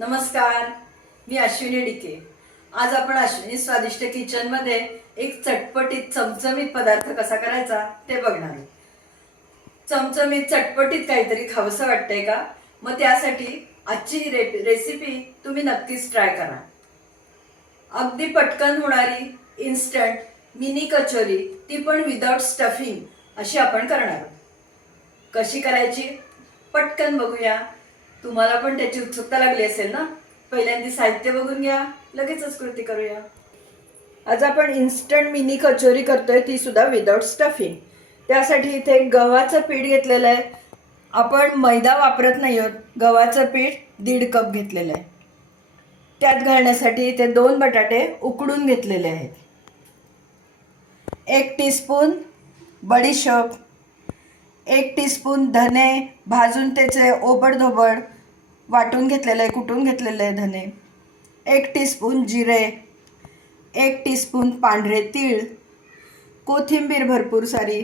नमस्कार मी अश्विनी डिके. आज आपण अश्विनी स्वादिष्ट किचनमध्ये एक चटपटीत चमचमीत पदार्थ कसा करायचा ते बघणार आहे. चमचमीत चटपटीत काहीतरी खावंसं वाटतंय का? मग त्यासाठी आजची ही रे रेसिपी तुम्ही नक्कीच ट्राय करा. अगदी पटकन होणारी इन्स्टंट मिनी कचोरी ती पण विदाउट स्टफिंग अशी आपण करणार कशी करायची? पटकन बघूया. तुम्हाला पण त्याची उत्सुकता लागली असेल ना? पहिल्यांदा साहित्य बघून घ्या लगेचच कृती करूया. आज आपण इन्स्टंट मिनी कचोरी करतोय ती सुद्धा विदाउट स्टफिंग त्यासाठी इथे गव्हाचं पीठ घेतलेलं आहे. आपण मैदा वापरत नाही आहोत गव्हाचं पीठ दीड कप घेतलेलं आहे. त्यात घालण्यासाठी इथे दोन बटाटे उकडून घेतलेले आहेत. एक टीस्पून बडीशोप एक टीस्पून धने भाजून त्याचे ओबडधोबड वाटून घेतलेले आहे कुटून घेतलेले आहे धने. एक टीस्पून जिरे. एक टीस्पून पांढरे तीळ. कोथिंबीर भरपूर सारी.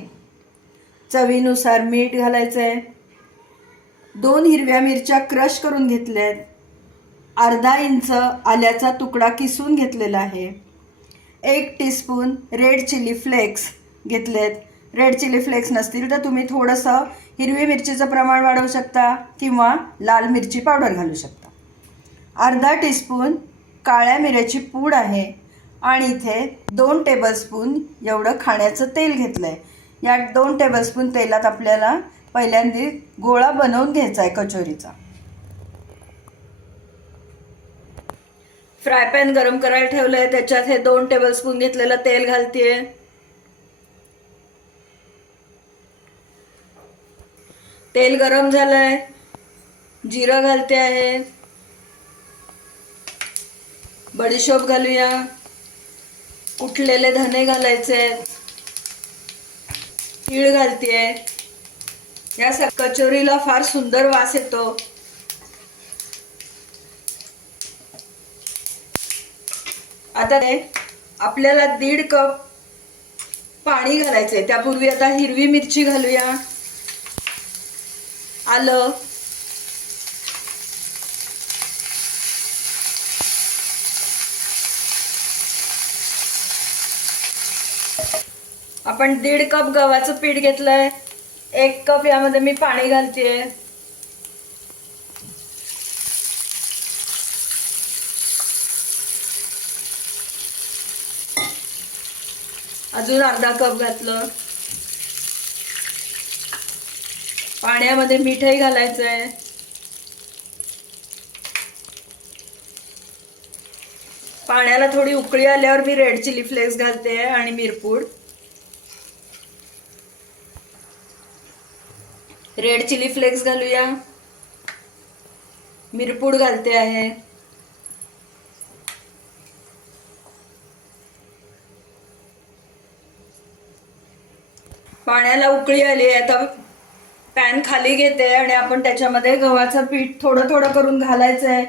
चवीनुसार मीठ घालायचं. आहे दोन हिरव्या मिरच्या क्रश करून घेतल्या आहेत अर्धा इंच आल्याचा तुकडा किसून घेतलेला आहे. एक टीस्पून रेड चिली फ्लेक्स घेतलेत. रेड चिली फ्लेक्स नसतील तर तुम्ही थोडंसं हिरवी मिरचीचं प्रमाण वाढवू शकता किंवा लाल मिरची पावडर घालू शकता. अर्धा टीस्पून काळ्या मिऱ्याची पूड आहे आणि इथे दोन टेबलस्पून एवढं खाण्याचं तेल घेतलं आहे या दोन टेबलस्पून तेलात आपल्याला पहिल्यांदा गोळा बनवून घ्यायचा आहे कचोरीचा. फ्राय पॅन गरम करायला ठेवलं आहे त्याच्यात हे दोन टेबलस्पून घेतलेलं तेल घालते तेल गरम झालंय. जिरं घालते आहे. बडीशोप घालूया. कुठलेले धने घालायचे आहेत. तीळ घालतेय. या स कचोरीला फार सुंदर वास येतो. आता ते आपल्याला दीड कप पाणी घालायचंय. त्यापूर्वी आता हिरवी मिरची घालूया. आलं. आपण दीड कप गव्हाचं पीठ घेतलंय. एक कप यामध्ये मी पाणी घालतेय. अजून अर्धा कप घातलं. पाण्यामध्ये मीठही घालायचं आहे पाण्याला थोडी उकळी आल्यावर मी रेड चिली फ्लेक्स घालते आणि मिरपूड. रेड चिली फ्लेक्स घालूया. मिरपूड घालते आहे. पाण्याला उकळी आली आहे आता. पॅन खाली घेते आणि आपण त्याच्यामध्ये गव्हाचं पीठ थोडं थोडं करून घालायचं आहे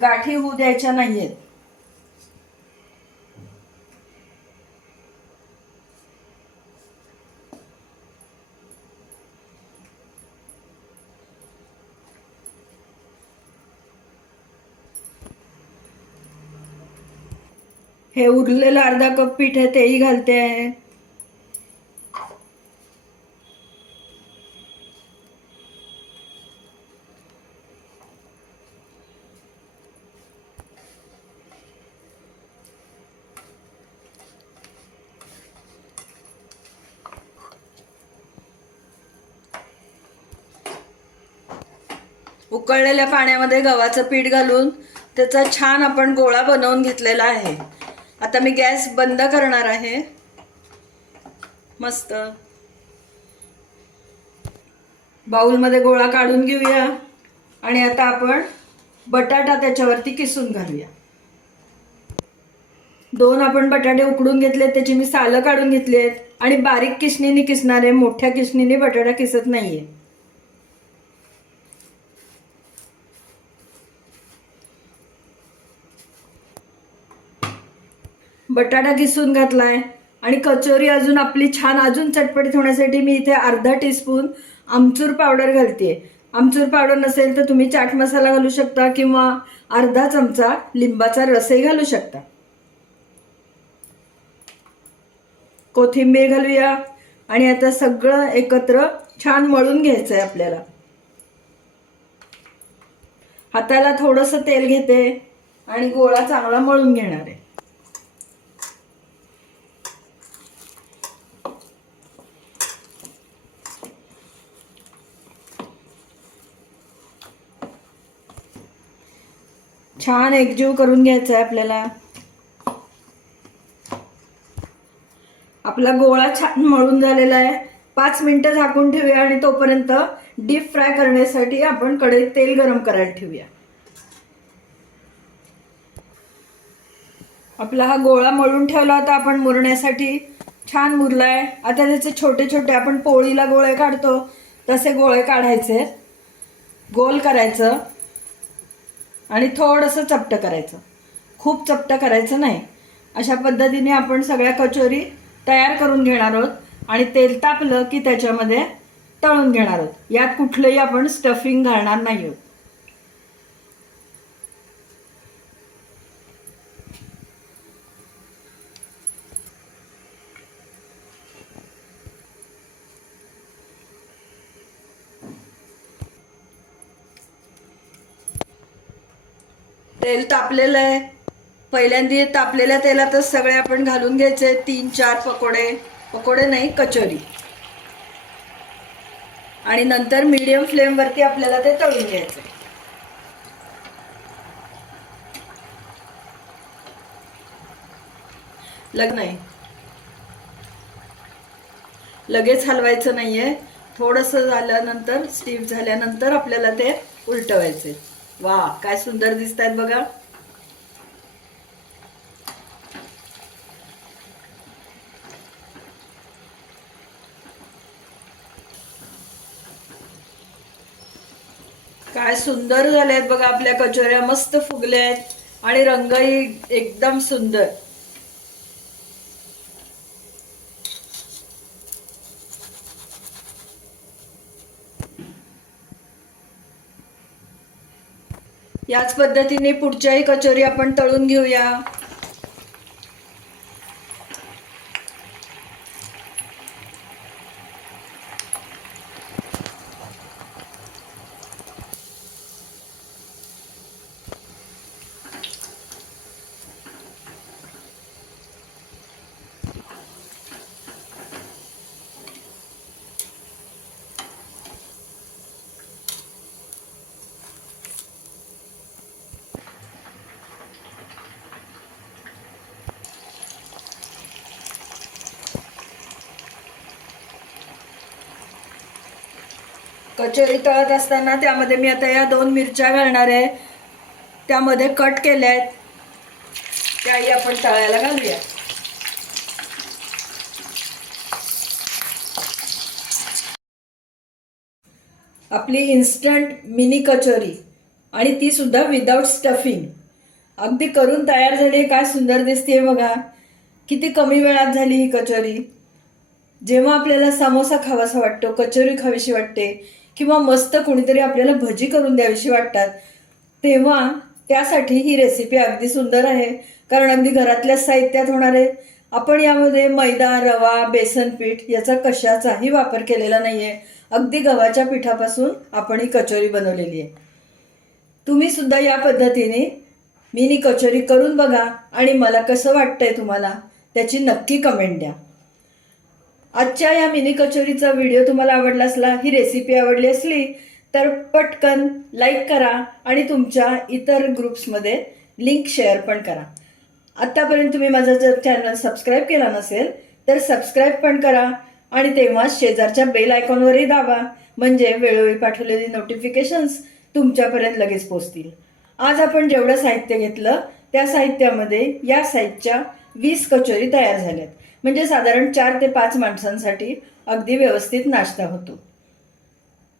गाठी होऊ द्यायच्या नाहीयेत. हे उरलेलं अर्धा कप पीठ आहे तेही घालते. आहे उकळलेल्या पाण्यामध्ये गव्हाचं पीठ घालून त्याचा छान आपण गोळा बनवून घेतलेला आहे. आता मी गॅस बंद करणार आहे. मस्त. बाऊलमध्ये गोळा काढून घेऊया आणि आता आपण बटाटा त्याच्यावरती किसून घालूया. दोन आपण बटाटे उकडून घेतलेत त्याची मी सालं काढून घेतली आहेत आणि बारीक किसणीने किसणारे मोठ्या किसणीने बटाटा किसत नाहीये. बटाटा किसून घातलाय. आणि कचोरी अजून आपली छान अजून चटपटीत होण्यासाठी मी इथे अर्धा टीस्पून आमचूर पावडर घालते आमचूर पावडर नसेल तर तुम्ही चाट मसाला घालू शकता किंवा अर्धा चमचा लिंबाचा रसही घालू शकता. कोथिंबीर घालूया. आणि आता सगळं एकत्र छान मळून घ्यायचं आहे आपल्याला. हाताला थोडंसं तेल घेते आणि गोळा चांगला मळून घेणार आहे. छान एकजीव करून घ्यायचा आहे आपल्याला. आपला गोळा छान मळून झालेला आहे. पाच मिनिटं झाकून ठेवूया आणि तोपर्यंत डीप फ्राय करण्यासाठी आपण कढईत तेल गरम करायला ठेवूया. आपला हा गोळा मळून ठेवला होता आपण मुरण्यासाठी. छान मुरलाय. आता त्याचे छोटे छोटे आपण पोळीला गोळे काढतो. तसे गोळे काढायचे. गोल करायचं. आणि थोडंसं चपटं करायचं. खूप चपटं करायचं नाही. अशा पद्धतीने आपण सगळ्या कचोरी तयार करून घेणार आहोत आणि तेल तापलं की त्याच्यामध्ये तळून घेणार आहोत. यात कुठलंही आपण स्टफिंग घालणार नाही आहोत तेल तापलेलं आहे. पहिल्यांदा तापलेल्या तेलातच सगळे आपण घालून घ्यायचे तीन चार पकोडे. पकोडे नाही कचोरी. आणि नंतर मीडियम फ्लेमवरती आपल्याला ते तळून घ्यायचं लग्न आहे. लगेच हलवायचं नाहीये. थोडंसं झाल्यानंतर स्टीव झाल्यानंतर आपल्याला ते उलटवायचे वा काय सुंदर दिसत आहेत बघा. काय सुंदर झाले आहेत बघा आपल्या कचोऱ्या मस्त फुगल्या आहेत आणि रंगही एकदम सुंदर. याच पद्धतीने पुढच्याही कचोरी आपण तळून घेऊया. कचोरी तळत असताना त्यामध्ये मी आता या दोन मिरच्या घालणार आहे. त्यामध्ये कट केल्या आहेत त्याही आपण तळायला घालूया. आपली इन्स्टंट मिनी कचोरी. आणि ती सुद्धा विदाऊट स्टफिंग अगदी करून तयार झाली आहे. काय सुंदर दिसते बघा. किती कमी वेळात झाली ही कचोरी. जेव्हा आपल्याला समोसा खावासा वाटतो कचोरी खावीशी वाटते किंवा मस्त कोणीतरी आपल्याला भजी करून द्यावीशी वाटतात तेव्हा त्यासाठी ही रेसिपी अगदी सुंदर आहे. कारण अगदी घरातल्या साहित्यात होणार आहे आपण यामध्ये मैदा रवा बेसन पीठ याचा कशाचाही वापर केलेला नाही आहे अगदी गव्हाच्या पिठापासून आपण ही कचोरी बनवलेली आहे. तुम्ही सुद्धा या पद्धतीने मिनी कचोरी करून बघा आणि मला कसं वाटतंय तुम्हाला त्याची नक्की कमेंट द्या. आजच्या या मिनी कचोरीचा व्हिडिओ तुम्हाला आवडला असला ही रेसिपी आवडली असली तर पटकन लाईक करा आणि तुमच्या इतर ग्रुप्समध्ये लिंक शेअर पण करा. आत्तापर्यंत तुम्ही माझा जर चॅनल सबस्क्राईब केला नसेल तर सबस्क्राईब पण करा आणि तेव्हा शेजारच्या बेल आयकॉनवरही दाबा. म्हणजे वेळोवेळी पाठवलेली नोटिफिकेशन्स तुमच्यापर्यंत लगेच पोचतील आज आपण जेवढं साहित्य घेतलं त्या साहित्यामध्ये या साईजच्या वीस कचोरी तयार झाल्यात. म्हणजे साधारण चार ते पाच माणसांसाठी अगदी व्यवस्थित नाश्ता होतो.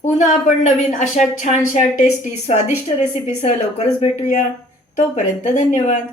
पुन्हा आपण नवीन अशा छानशा टेस्टी स्वादिष्ट रेसिपीसह लवकरच भेटूया. तोपर्यंत धन्यवाद.